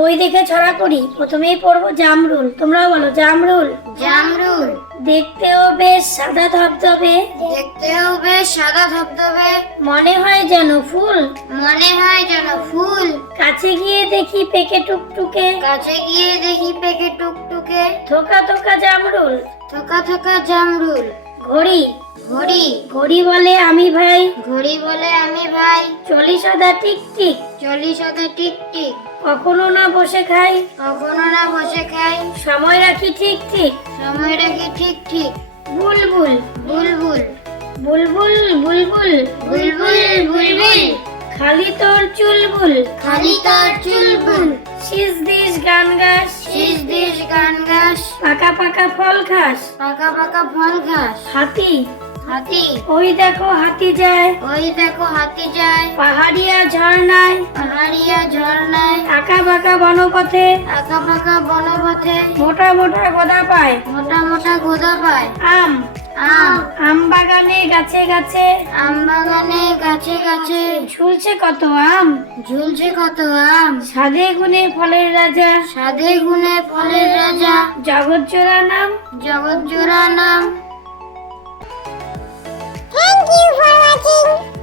বই দেখে ছড়া করি। প্রথমেই পড়বো জামরুল। তোমরাও বলো জামরুল। জামরুল। দেখতেও বেশ সাদা ধবধবে, দেখতেও বেশ সাদা ধবধবে, মনে হয় যেন ফুল। মনে হয় যেন ফুল। কাছে গিয়ে দেখি পেকে টুকটুকে, কাছে গিয়ে দেখি পেকে টুকটুকে, থোকা থোকা জামরুল। থোকা থোকা জামরুল। ঘড়ি। ঘড়ি। ঘড়ি বলে আমি ভাই, ঘড়ি বলে আমি ভাই, চলি সদা টিক টিক। চলি সদা টিক টিক, কখনো না বসে খাই, কখনো না বসে খাই, সময় রাখি ঠিক ঠিক। সময় রাখি ঠিক ঠিক। বুলবুল। বুলবুল। বুলবুল বুলবুল বুলবুল বুলবুল, খালি তোর চুলবুল। খালি তোর চুলবুল। শীষ দিস গান গাস, শীষ দিস গান গাস, পাকা পাকা ফল খাস। পাকা পাকা ফল খাস। হাতি। হাতি। ওই দেখো হাতি যায়, ওই দেখো হাতি যায়, পাহাড়িয়া ঝর্ণায়। পাহাড়িয়া ঝর্ণায়, আঁকা বাঁকা বনপথে, আঁকা পাকা বনপথে, মোটা মোটা গোদা পায়। মোটা মোটা গোদা পায়। আম। আম। আম বাগানে গাছে গাছে, আম বাগানে গাছে গাছে, ঝুলছে কত আম। ঝুলছে কত আম। সাধে গুণে ফলের রাজা, সাধে গুণে ফলের রাজা, জগৎ জোড়া নাম। জগৎ জোড়া নাম। Thank you for watching.